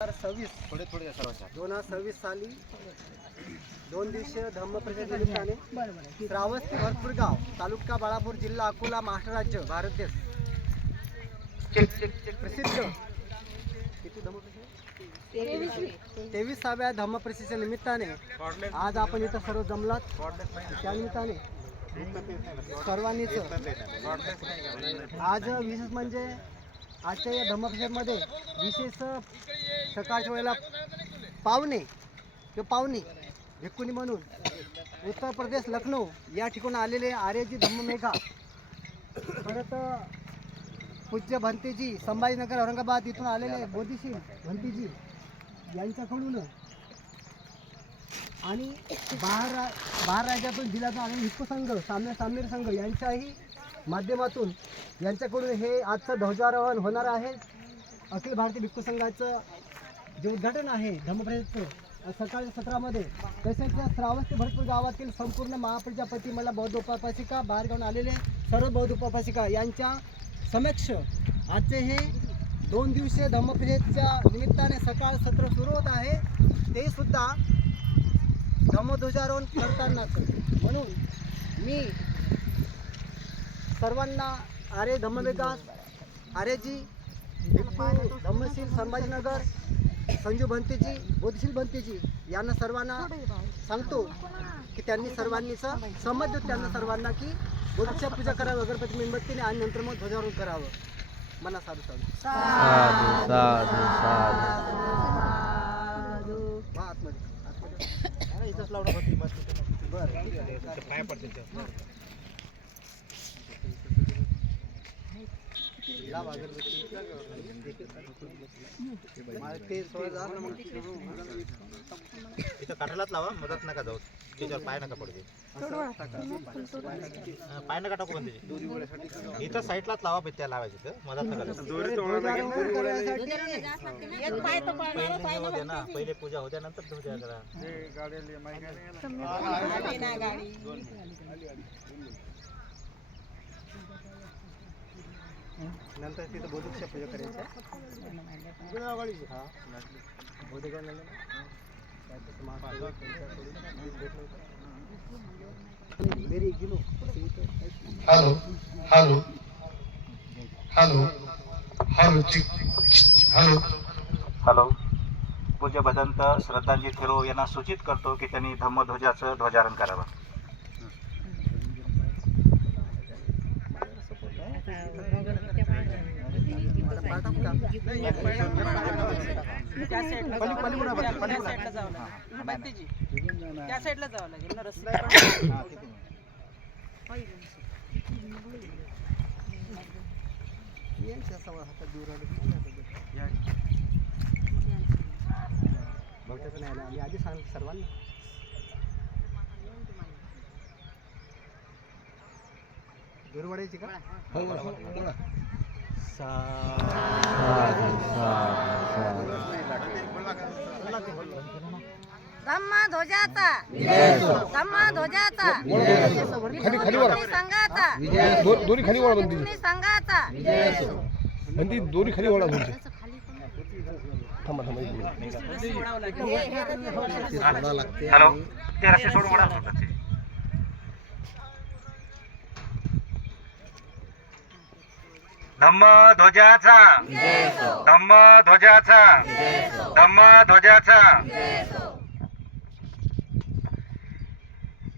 2026 साली 2 दिवसीय धम्मप्रचार निमित्ताने श्रावस्ती भरपूर गाव तालुका बाळापूर जिल्हा अकोला महाराष्ट्र राज्य भारत देश प्रसिद्ध 23व्या धम्मप्रचाराच्या निमित्ताने आज आपण इथं सर्व जमलात. त्या निमित्ताने सर्वांनीच आज विशेष म्हणजे आजच्या या धम्मप्रचारामध्ये विशेष सकाळच्या वेळेला पाहुणे भिक्खुनी म्हणून उत्तर प्रदेश लखनौ या ठिकाणी आलेले आर्यजी धम्ममेघा, परत पूज्य भंतेजी संभाजीनगर औरंगाबाद इथून आलेले बोधिशील भंतेजी यांच्याकडून आणि बाहेर राज्यातून जिल्ह्यातून आलेले भिक्खू संघ सामीर संघ यांच्याही माध्यमातून यांच्याकडून हे आजचं ध्वजारोहण होणार आहे. अखिल भारतीय भिक्खू संघाचं जे उद्घाटन आहे धम्मप्रचाराचं सकाळच्या सत्रामध्ये, तसेच श्रावस्ती भरपूर गावातील संपूर्ण महाप्रजापती मला बौद्ध उपासिका बाहेर गावून आलेले सर्व बौद्ध उपासिका यांच्या समक्ष आजचे हे 2 दिवसीय धम्मप्रचाराच्या निमित्ताने सकाळ सत्र सुरू होत आहे. ते सुद्धा धम्मध्वजारोहण करतानाच म्हणून मी सर्वांना आर्य धम्ममेघा, आर्यजी भिक्खू धम्मशील संभाजीनगर, संजू भंतेजी, बोधिशील भंतेजी यांना सर्वांना सांगतो की त्यांनी सर्वांनीच संमत देत त्यांना सर्वांना की बोधीच्या पूजा करावी अगरबत्ती मेणबत्तीने आणि नंतर मग ध्वजारोहण करावं. मना साधू साधू आतमध्ये इथंच लावणं होती बरं काय पडते इथं काठालाच लावा, मदत नका जाऊ, त्याच्यावर पाय नका पडते, पाय नका टाकू. पण इथं साईडलाच लावा, त्या लावायची तर मदत नका जाऊ. पहिले होते ना, पहिले पूजा होत्या नंतर पूजा करा. नंतर तिथं बोधीच्या पूजा करायच्या. Hello hello hello hello hello hello. पूज्य भदंत श्रद्धांजी थेरो यांना सूचित करतो की त्यांनी धम्मध्वजाचं ध्वजारोहण करावं. त्या साईडला जावं लागेल ना रस्ता. आधी सांग सर्वांना दुर्वाड्याची का धम्मध्वजाचा संघाचा दोन्ही खाली वळा म्हणते, संघाचा म्हणते दोन्ही खाली वळा म्हणते. थांबा हॅलो, ते रस्ते सोडून वळा. धम्मध्वजाचा धम्मध्वजाचा धम्मध्वजाचा.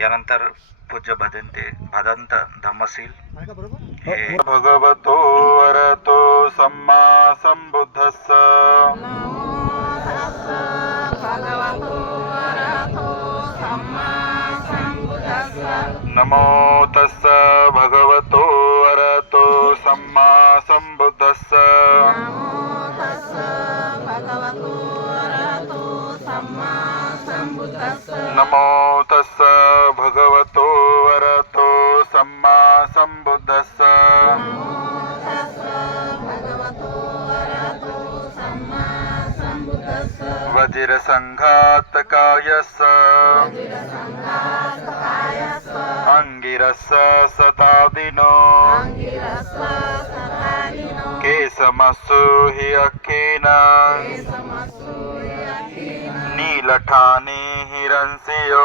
यानंतर पूज्य भदंत धम्मशील भगवतो अरहतो सम्मा संबुद्धस्स नमो तस्स भगवतो अरहतो सम्मा संबुद्धस्स नमो तस्स भगवतो अरहतो सम्मा संबुद्धस्स वज्र संघातकायस्स अंगिरस्स सतादिनो केसमस्सु हि अक्खेन नीलठाने हिरण्यो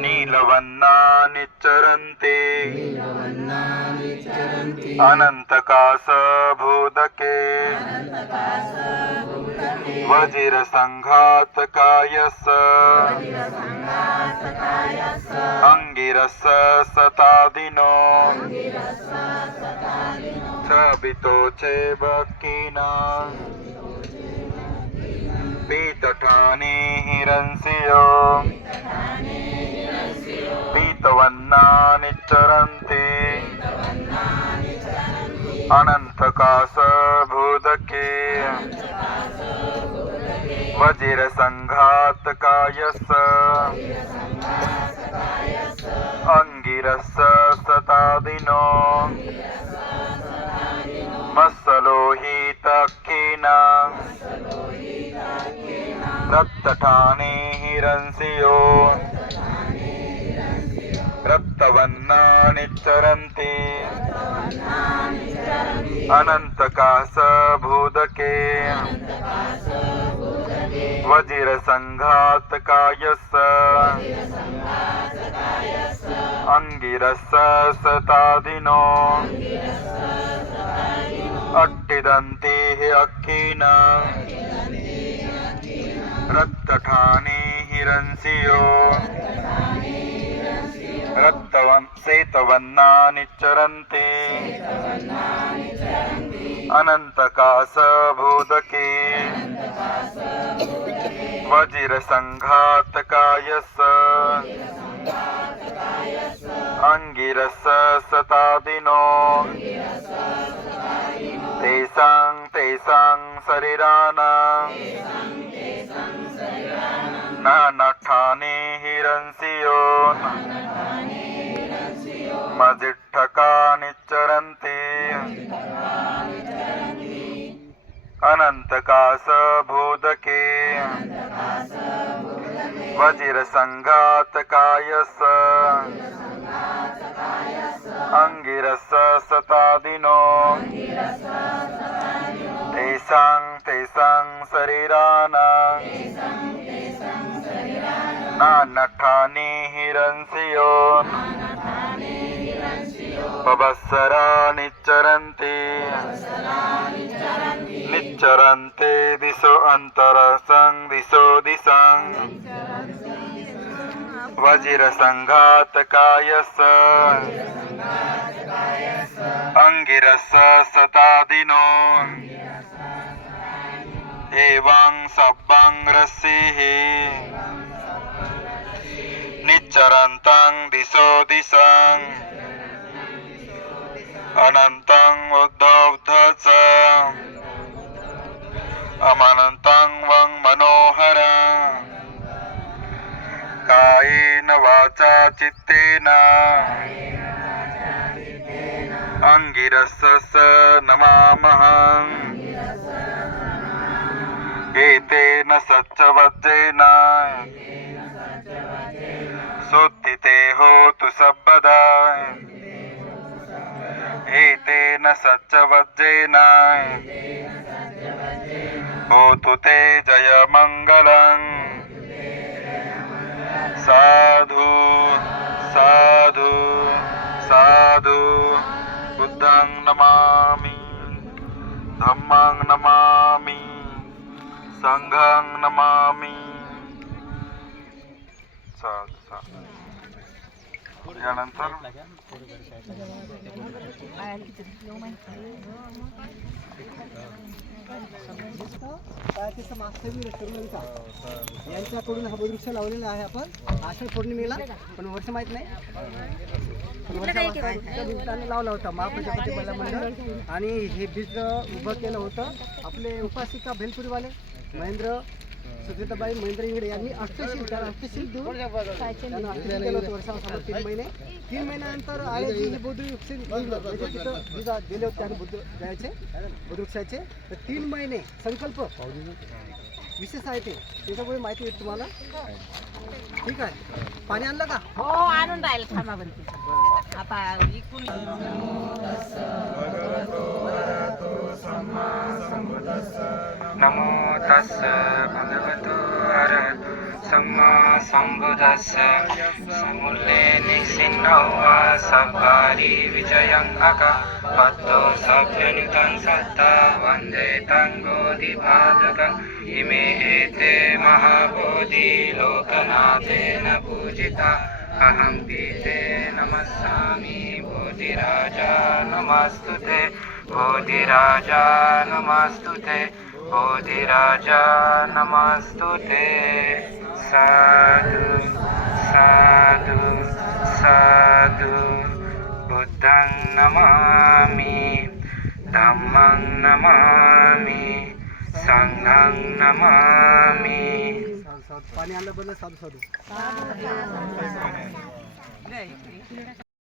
नीलवन्ना निच्चरन्ते अनन्तकाशभूदके वज्रसङ्घातकायस अंगिरस सतादिनो छबितो चेबकीना पीतठाने हिरण्यो पीतवन्ना निच्चरन्ते अनन्तकाशभूदके वज्रसङ्घातकायस अंगिरस सतादिनो मत्सलोहितकीना रक्तठाने हिरण्यो रक्तवन्ना निच्चरन्ते अनन्तकाशभूदके वज्रसङ्घातकायस अंगिरस सतादिनो अट्टिदन्ते अक्कीना रक्तठाने हिरण्यो श्वेतवन्ना निच्चरन्ते अनन्तकाशभूदके वज्रसङ्घातकायस अंगिरस सतादिनो तेषां शरीराणां नानाठाने हिरण्यो मजिष्ठका निच्चरन्ते अनन्तकाशभूदके वज्रसङ्घातकायस अंगिरस सतादिनो तेषां शरीराणां नानाठाने हिरण्यो पवत्सरा निच्चरन्ते निच्चरन्ते दिशो अन्तरसं दिशो दिशं वज्रसङ्घातकायस अंगिरस सतादिनो एवं सब्बं रसिः निच्चरन्तं दिशो दिशं अनन्तं उद्धौध च अमनन्तं वं मनोहर कायेन वाचा चित्तेन अंगिरस नमामः एतेन सच्चवज्रेन सोत्थिते होतु सर्वदा एतेन सच्चवज्रेन होतु ते जयमङ्गलम् साधु साधु साधु बुद्धं नमामि धम्मं नमामि संघं नमामि साधु साधु यानंतर यांच्याकडून हा वृक्ष लावलेला आहे आपण आषाढ पौर्णिमेला, पण वर्ष माहित नाही. दिवसाने लावला होता महाप्रजापती महिला मंडळ, आणि हे बीज उभं केलं होतं आपले उपासिका भेलपुरीवाले महेंद्र सुचेताबाई महेंद्र इंगडे यांनी अष्टशील देऊन त्यांना अष्टशील केलं होतं वर्षासमोर 3 महिने. 3 महिन्यानंतर आळे जी बुद्ध वृक्ष तिथं बीज दिले होते त्यांनी बुद्ध द्यायचे बुद्धवृक्षाचे. तर 3 महिने संकल्प विशेष आहे ते, त्याच्यामुळे माहिती आहे तुम्हाला. ठीक आहे, पाणी आणलं का? हो आणून राहील थांबा बनते आता इकडून नमो तस्य भगवतो अरहतो सम्मा सम्बुद्धस्य समुल्ले निसिन्नो वा सब्बारि विजयं अका पत्तो सभ्यनुतं सत्ता वन्दे तं बोधिपादकम् इमे एते महाबोधि लोकनाथेन पूजिता अहं पीते नमस्सामि बोधिराजा नमस्तुते बोधिराजा नमस्तुते बोधिराजा नमस्तुते साधु साधु साधु बुद्धं नमामि धम्मं नमामि संघं नमामि पाणी आणलं बदल साधू साधू नाही.